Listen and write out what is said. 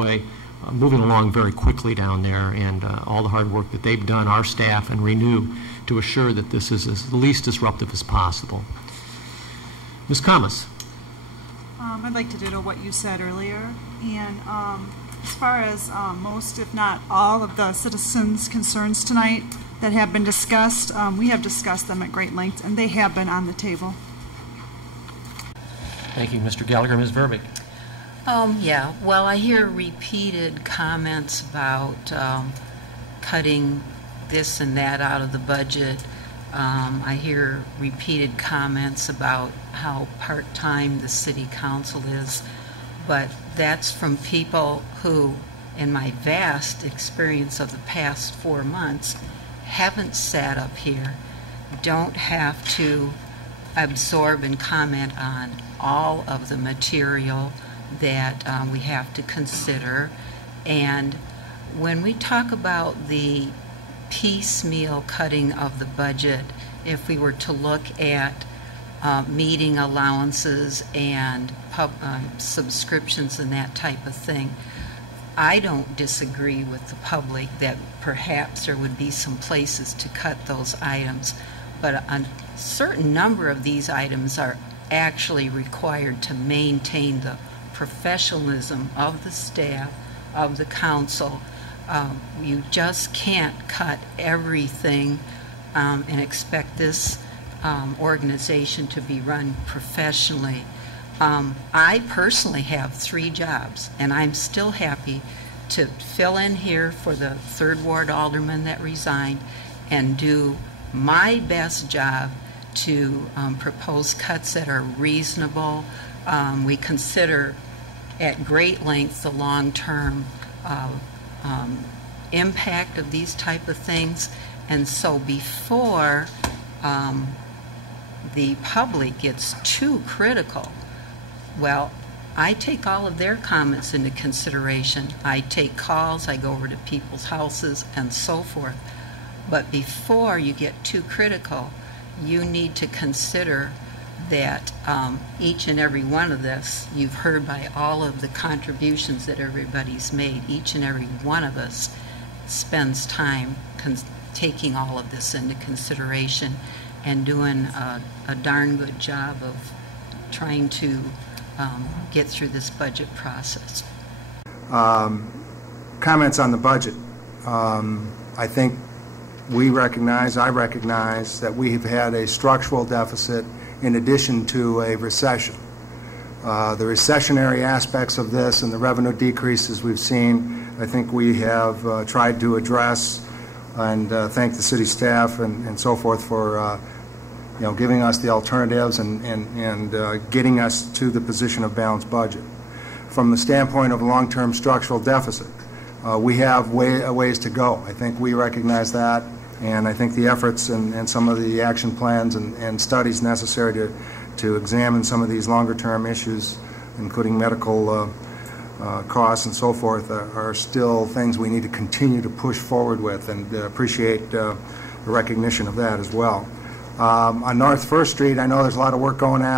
way, moving along very quickly down there, and all the hard work that they've done, our staff and Renew, to assure that this is as least disruptive as possible. Ms. Kammes. I'd like to ditto what you said earlier, and as far as most, if not all, of the citizens' concerns tonight that have been discussed, we have discussed them at great length, and they have been on the table. Thank you, Mr. Gallagher. Ms. Verbic. Yeah, well, I hear repeated comments about cutting this and that out of the budget. I hear repeated comments about how part-time the city council is, but that's from people who, in my vast experience of the past 4 months, haven't sat up here, don't have to absorb and comment on all of the material that we have to consider. And when we talk about the piecemeal cutting of the budget, if we were to look at meeting allowances and subscriptions and that type of thing, I don't disagree with the public that perhaps there would be some places to cut those items, but a certain number of these items are actually required to maintain the professionalism of the staff, of the council. You just can't cut everything and expect this organization to be run professionally. I personally have 3 jobs, and I'm still happy to fill in here for the 3rd Ward Alderman that resigned and do my best job to propose cuts that are reasonable. We consider at great length the long-term impact of these type of things, and so before the public gets too critical, well, I take all of their comments into consideration. I take calls, I go over to people's houses and so forth, but before you get too critical, you need to consider that each and every one of this, you've heard by all of the contributions that everybody's made, each and every one of us spends time taking all of this into consideration and doing a darn good job of trying to get through this budget process. Comments on the budget. I think I recognize that we have had a structural deficit in addition to a recession. The recessionary aspects of this and the revenue decreases we've seen, I think we have tried to address, and thank the city staff and so forth for giving us the alternatives and getting us to the position of balanced budget. From the standpoint of long-term structural deficit, we have ways to go. I think we recognize that, and I think the efforts and some of the action plans and studies necessary to examine some of these longer-term issues, including medical costs and so forth, are still things we need to continue to push forward with, and appreciate the recognition of that as well. On North 1st Street, I know there's a lot of work going on.